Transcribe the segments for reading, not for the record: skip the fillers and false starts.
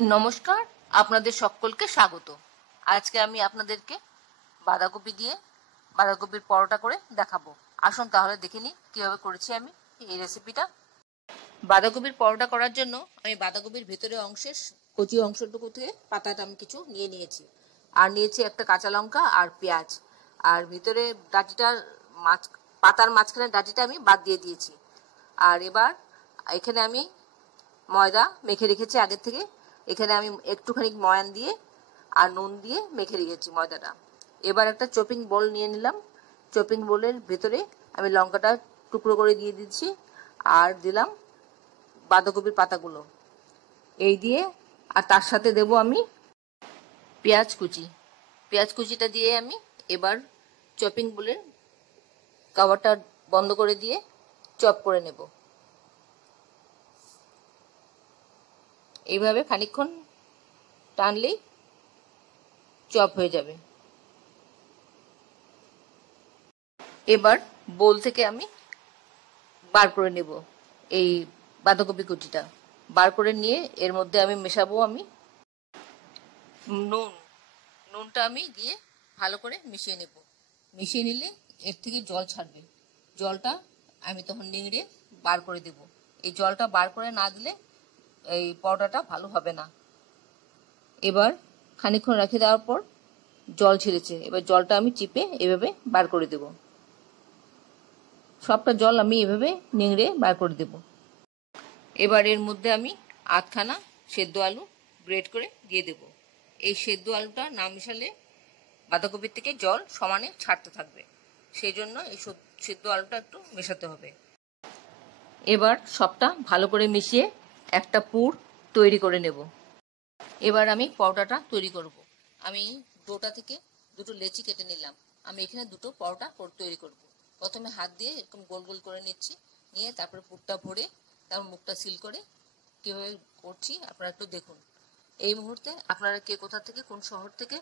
নমস্কার, আপনাদের সকলকে স্বাগত। আজকে আমি আপনাদেরকে বাঁধাকপি দিয়ে বাঁধাকপির পরোটা করে দেখাবো। আসুন তাহলে দেখে নিই কিভাবে করেছি আমি এই রেসিপিটা। বাঁধাকপির পরোটা করার জন্য আমি বাঁধাকপির ভেতরের অংশের কচি অংশটুকু থেকে পাতাটা আমি কিছু নিয়ে নিয়েছি, আর নিয়েছি একটা কাঁচা লঙ্কা আর পেঁয়াজ, আর ভিতরে ডাঁটিটার পাতার মাঝখানে ডাঁটিটা আমি বাদ দিয়ে দিয়েছি। আর এবার এখানে আমি ময়দা মেখে রেখেছি আগের থেকে। এখানে আমি একটুখানি ময়ান দিয়ে আর নুন দিয়ে মেখে রেখেছি ময়দাটা। এবার একটা চপিং বোল নিয়ে নিলাম। চপিং বোলের ভেতরে আমি লঙ্কাটা টুকরো করে দিয়ে দিচ্ছি, আর দিলাম বাঁধাকপির পাতাগুলো এই দিয়ে, আর তার সাথে দেব আমি পেঁয়াজ কুচি। পেঁয়াজ কুচিটা দিয়ে আমি এবার চপিং বোলের কভারটা বন্ধ করে দিয়ে চপ করে নেব। এইভাবে খানিকক্ষণ টানলেই চপ হয়ে যাবে। এবার বোল থেকে আমি বার করে নেব এই বাঁধাকপি কুচিটা। বার করে নিয়ে এর মধ্যে আমি মেশাবো আমি নুনটা আমি দিয়ে ভালো করে মিশিয়ে নেব। মিশিয়ে নিলে এর থেকে জল ছাড়বে। জলটা আমি তখন নিংড়ে বার করে দেব। এই জলটা বার করে না দিলে এই পরোটাটা ভালো হবে না। এবার খানিকক্ষণ রেখে দেওয়ার পর জল ছেড়েছে। এবার জলটা আমি চিপে এভাবে বার করে দেব। সবটা জল আমি এভাবে নিংড়ে বার করে দেব। এবার এর মধ্যে আমি আধখানা সেদ্ধ আলু গ্রেট করে দিয়ে দেব। এই সেদ্ধ আলুটা না মেশালে বাঁধাকপির থেকে জল সমানে ছাড়তে থাকবে, সেই জন্য এই সেদ্ধ আলুটা একটু মেশাতে হবে। এবার সবটা ভালো করে মিশিয়ে একটা পুর তৈরি করে নেব। এবার আমি পরোটাটা তৈরি করব। আমি ডোটা থেকে দুটো লেচি কেটে নিলাম। আমি এখানে দুটো পরোটা তৈরি করব। প্রথমে হাত দিয়ে এরকম গোল গোল করে নিচ্ছি, নিয়ে তারপরে পুরটা ভরে তারপর মুখটা সিল করে কিভাবে করছি আপনারা একটু দেখুন। এই মুহূর্তে আপনারা কে কোথা থেকে, কোন শহর থেকে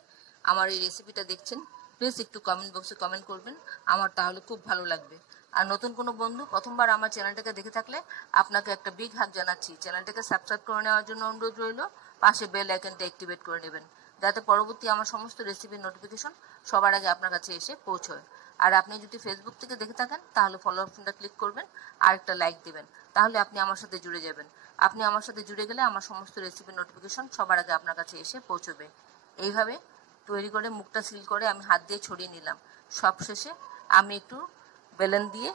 আমার এই রেসিপিটা দেখছেন প্লিজ একটু কমেন্ট বক্সে কমেন্ট করবেন, আমার তাহলে খুব ভালো লাগবে। আর নতুন কোনো বন্ধু প্রথমবার আমার চ্যানেলটাকে দেখে থাকলে আপনাকে একটা বিগ হাগ জানাচ্ছি। চ্যানেলটাকে সাবস্ক্রাইব করে নেওয়ার জন্য অনুরোধ রইল। পাশে বেল আইকনটা অ্যাক্টিভেট করে নেবেন, যাতে পরবর্তী আমার সমস্ত রেসিপির নোটিফিকেশন সবার আগে আপনার কাছে এসে পৌঁছয়। আর আপনি যদি ফেসবুক থেকে দেখে থাকেন তাহলে ফলো অপশনটা ক্লিক করবেন আর একটা লাইক দেবেন, তাহলে আপনি আমার সাথে জুড়ে যাবেন। আপনি আমার সাথে জুড়ে গেলে আমার সমস্ত রেসিপির নোটিফিকেশন সবার আগে আপনার কাছে এসে পৌঁছবে। এইভাবে তৈরি করে মুখটা সিল করে আমি হাত দিয়ে ছড়িয়ে নিলাম। সব শেষে আমি একটু বেলুন দিয়ে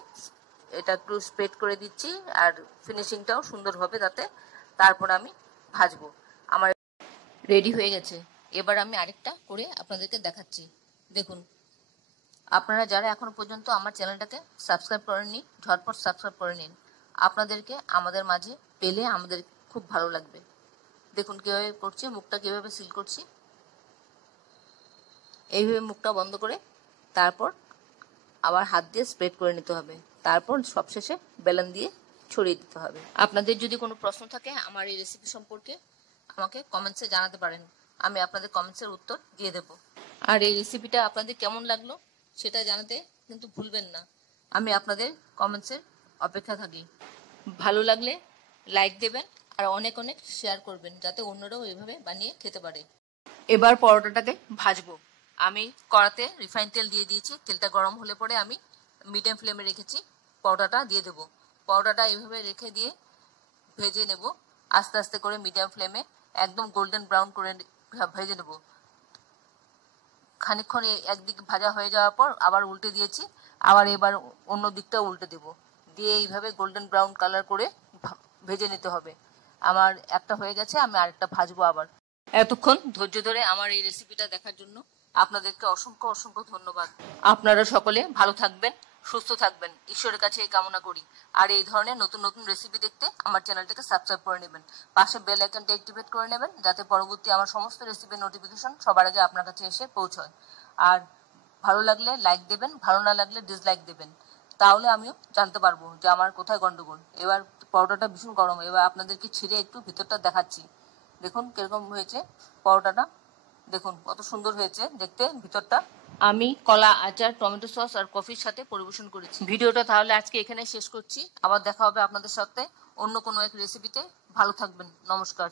এটা একটু স্প্রেড করে দিচ্ছি, আর ফিনিশিংটাও সুন্দর হবে তাতে। তারপর আমি ভাজবো। আমার রেডি হয়ে গেছে। এবার আমি আরেকটা করে আপনাদেরকে দেখাচ্ছি। দেখুন, আপনারা যারা এখনো পর্যন্ত আমার চ্যানেলটাকে সাবস্ক্রাইব করেননি ঝটপট সাবস্ক্রাইব করে নিন। আপনাদেরকে আমাদের মাঝে পেলে আমাদের খুব ভালো লাগবে। দেখুন কিভাবে করছি, মুখটা কিভাবে সিল করছি। এইভাবে মুখটা বন্ধ করে তারপর আবার হাত দিয়ে স্প্রেড করে নিতে হবে। তারপর সবশেষে বেলুন দিয়ে ছড়িয়ে দিতে হবে। আপনাদের যদি কোনো প্রশ্ন থাকে আমার এই রেসিপি সম্পর্কে আমাকে কমেন্টসে জানাতে পারেন, আমি আপনাদের কমেন্টসের উত্তর দিয়ে দেব। আর এই রেসিপিটা আপনাদের কেমন লাগলো সেটা জানাতে কিন্তু ভুলবেন না। আমি আপনাদের কমেন্টসের অপেক্ষা থাকি। ভালো লাগলে লাইক দেবেন আর অনেক অনেক শেয়ার করবেন, যাতে অন্যরাও এভাবে বানিয়ে খেতে পারে। এবার পরোটাটাকে ভাজবো। আমি কড়াতে রিফাইন তেল দিয়ে দিয়েছি। তেলটা গরম হলে পরে আমি মিডিয়াম ফ্লেমে রেখেছি, পরোটাটা দিয়ে দেবো। পরোটাটা এইভাবে রেখে দিয়ে ভেজে নেব আস্তে আস্তে করে মিডিয়াম ফ্লেমে, একদম গোল্ডেন ব্রাউন করে ভেজে নেব। খানিকক্ষণ একদিক ভাজা হয়ে যাওয়ার পর আবার উল্টে দিয়েছি, আবার এবার অন্য দিকটা উল্টে দেব, দিয়ে এইভাবে গোল্ডেন ব্রাউন কালার করে ভেজে নিতে হবে। আমার একটা হয়ে গেছে, আমি আরেকটা ভাজবো আবার। এতক্ষণ ধৈর্য ধরে আমার এই রেসিপিটা দেখার জন্য আপনাদেরকে অসংখ্য অসংখ্য ধন্যবাদ। আপনারা সকলে ভালো থাকবেন, সুস্থ থাকবেন, ঈশ্বরের কাছে এই কামনা করি। আর এই ধরনের নতুন নতুন রেসিপি দেখতে আমার চ্যানেলটাকে সাবস্ক্রাইব করে নেবেন, পাশে বেল আইকনটা অ্যাক্টিভেট করে নেবেন, যাতে পরবর্তী আমার সমস্ত রেসিপির নোটিফিকেশন সবার আগে আপনার কাছে এসে পৌঁছয়। আর ভালো লাগলে লাইক দেবেন, ভালো না লাগলে ডিসলাইক দেবেন, তাহলে আমিও জানতে পারবো যে আমার কোথায় গন্ডগোল। এবার পরোটাটা ভীষণ গরম, এবার আপনাদেরকে ছিঁড়ে একটু ভিতরটা দেখাচ্ছি। দেখুন কিরকম হয়েছে পরোটাটা, দেখুন কত সুন্দর হয়েছে দেখতে ভিতরটা। আমি কলা, আচার, টমেটো সস আর কফির সাথে পরিবেশন করেছি। ভিডিওটা তাহলে আজকে এখানে শেষ করছি। আবার দেখা হবে আপনাদের সাথে অন্য কোনো এক রেসিপিতে। ভালো থাকবেন, নমস্কার।